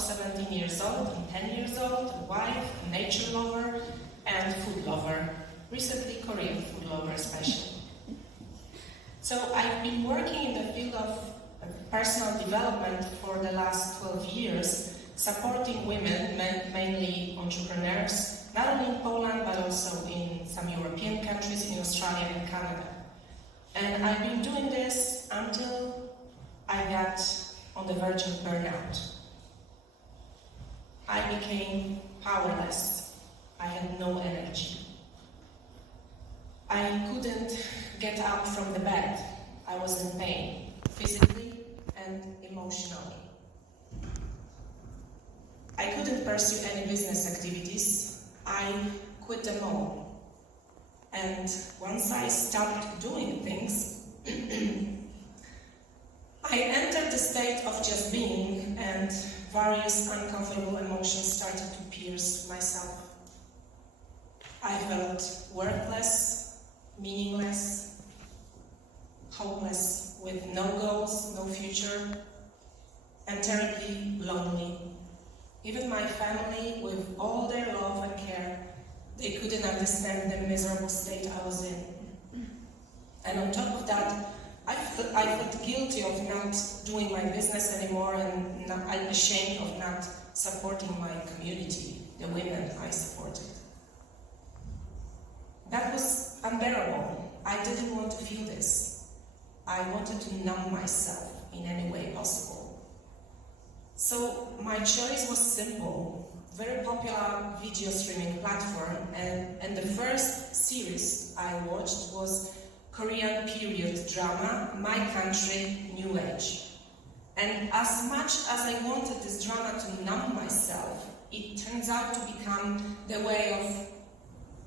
17 years old and 10 years old, a wife, a nature lover, and food lover. Recently, Korean food lover especially. So I've been working in the field of personal development for the last 12 years, supporting women, mainly entrepreneurs, not only in Poland, but also in some European countries, in Australia and Canada. And I've been doing this until I got on the verge of burnout. I became powerless. I had no energy. I couldn't get up from the bed. I was in pain, physically and emotionally. I couldn't pursue any business activities. I quit them all. And once I stopped doing things, I entered the state of just being, and various uncomfortable emotions started to pierce myself. I felt worthless, meaningless, hopeless, with no goals, no future, and terribly lonely. Even my family, with all their love and care, they couldn't understand the miserable state I was in. And on top of that, I felt guilty of not doing my business anymore, and I'm ashamed of not supporting my community, the women I supported. That was unbearable. I didn't want to feel this. I wanted to numb myself in any way possible. So my choice was simple. Very popular video streaming platform, and the first series I watched was Korean period drama, My Country, New Age. And as much as I wanted this drama to numb myself, it turns out to become the way of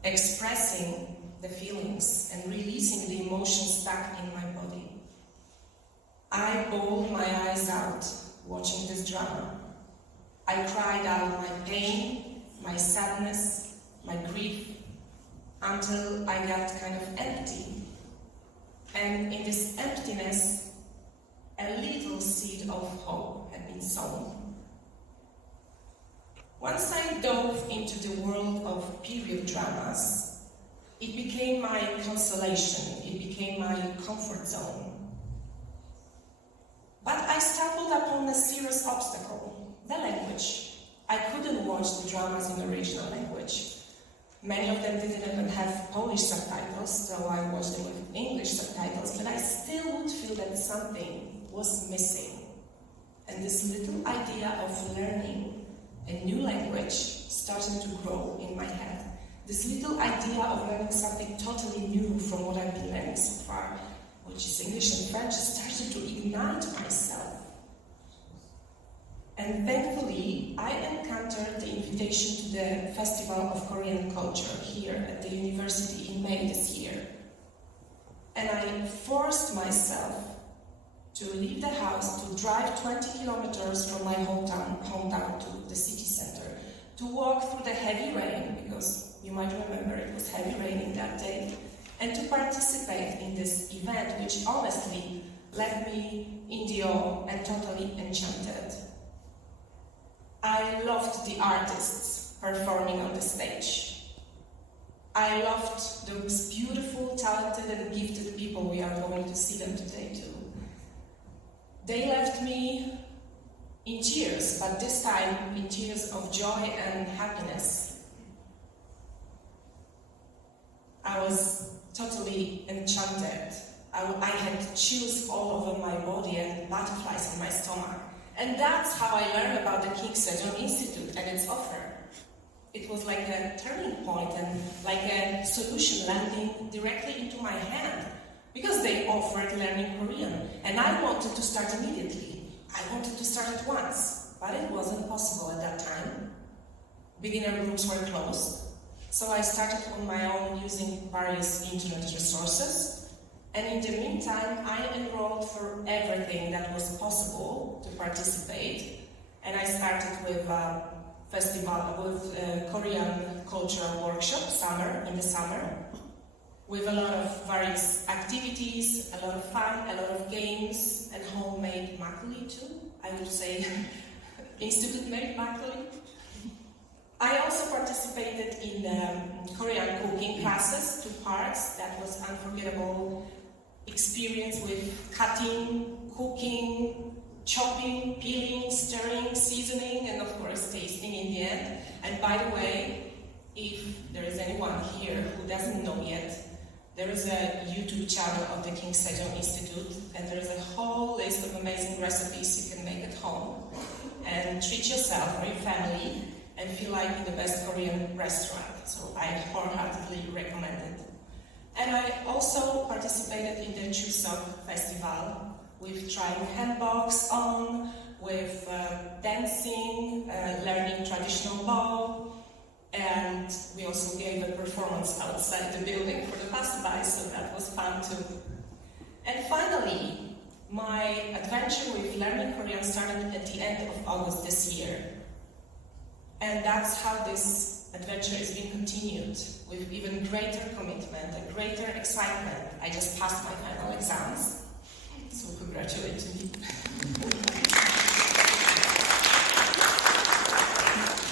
expressing the feelings and releasing the emotions stuck in my body. I bawled my eyes out watching this drama. I cried out my pain, my sadness, my grief, until I got kind of empty. And in this emptiness, a little seed of hope had been sown. Once I dove into the world of period dramas, it became my consolation, it became my comfort zone. But I stumbled upon a serious obstacle, the language. I couldn't watch the dramas in the original language. Many of them didn't even have Polish subtitles, so I watched them with English subtitles, but I still would feel that something was missing. And this little idea of learning a new language started to grow in my head. This little idea of learning something totally new from what I've been learning so far, which is English and French, started to ignite myself. And thankfully, I encountered the invitation to the Festival of Korean Culture here at the university in May this year. And I forced myself to leave the house, to drive 20 kilometers from my hometown to the city center, to walk through the heavy rain, because you might remember it was heavy raining that day, and to participate in this event, which honestly left me in awe and totally enchanted. I loved the artists performing on the stage. I loved those beautiful, talented and gifted people we are going to see them today too. They left me in tears, but this time in tears of joy and happiness. I was totally enchanted. I had chills all over my body and butterflies in my stomach. And that's how I learned about the King Sejong Institute and its offer. It was like a turning point and like a solution landing directly into my hand, because they offered learning Korean, and I wanted to start immediately. I wanted to start at once, but it wasn't possible at that time. Beginner groups were closed, so I started on my own using various internet resources. And in the meantime, I enrolled for everything that was possible to participate. And I started with Korean cultural workshop, in the summer, with a lot of various activities, a lot of fun, a lot of games, and homemade makgeolli too, I would say. Institute made Magdalena. I also participated in Korean cooking classes, 2 parts. That was unforgettable experience with cutting, cooking, chopping, peeling, stirring, seasoning, and of course tasting in the end. And by the way, if there is anyone here who doesn't know yet, there is a YouTube channel of the King Sejong Institute, and there is a whole list of amazing recipes you can make at home and treat yourself or your family and feel like in the best Korean restaurant. So I wholeheartedly recommend it. And I also participated in the Chuseok Festival with trying hanboks on, with dancing, learning traditional bow, and we also gave a performance outside the building for the passersby, so that was fun too. And finally, my adventure with learning Korean started at the end of August this year. And that's how this adventure is being continued, with even greater commitment and greater excitement. I just passed my final exams, so congratulations.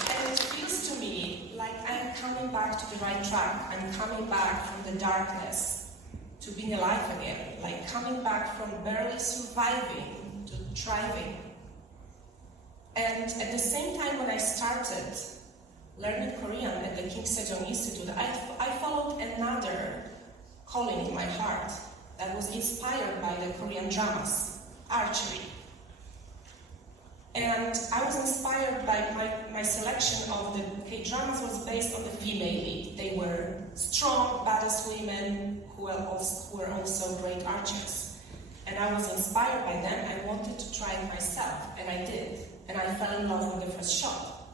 And it feels to me like I'm coming back to the right track. I'm coming back from the darkness to being alive again, like coming back from barely surviving to thriving. And at the same time when I started learning Korean at the King Sejong Institute, I followed another calling in my heart that was inspired by the Korean dramas, archery. And I was inspired by my selection of the K-dramas was based on the female lead. They were strong, badass women who were also great archers. And I was inspired by them. I wanted to try it myself, and I did. And I fell in love with the first shot.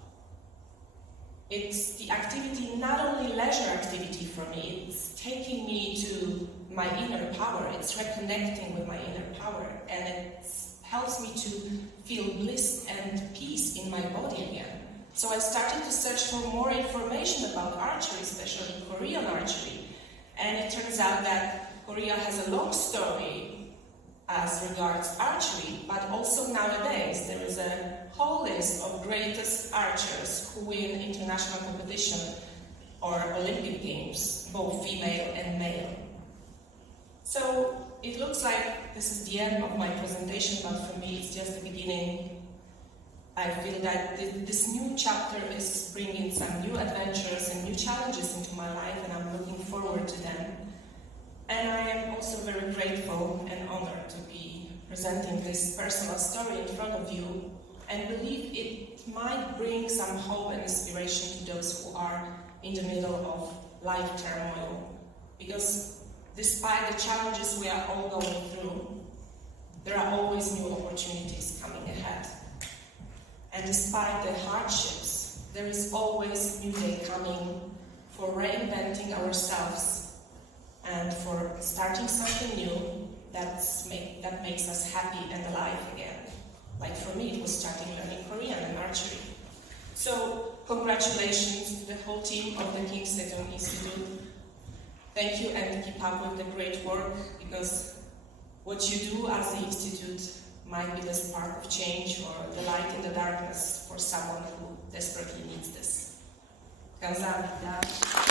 It's the activity, not only leisure activity for me, it's taking me to my inner power, it's reconnecting with my inner power, and it helps me to feel bliss and peace in my body again. So I started to search for more information about archery, especially Korean archery, and it turns out that Korea has a long story as regards archery, but also nowadays there is a whole list of greatest archers who win international competition or Olympic Games, both female and male. So it looks like this is the end of my presentation, but for me it's just the beginning. I feel that this new chapter is bringing some new adventures and new challenges into my life, and I'm looking forward to them. And I am also very grateful and honored to be presenting this personal story in front of you, and believe it might bring some hope and inspiration to those who are in the middle of life turmoil. Because despite the challenges we are all going through, there are always new opportunities coming ahead. And despite the hardships, there is always new day coming for reinventing ourselves and for starting something new that makes us happy and alive again. Like for me, it was starting learning Korean and archery. So congratulations to the whole team of the King Sejong Institute. Thank you, and keep up with the great work, because what you do as the Institute might be the spark of change or the light in the darkness for someone who desperately needs this. 감사합니다.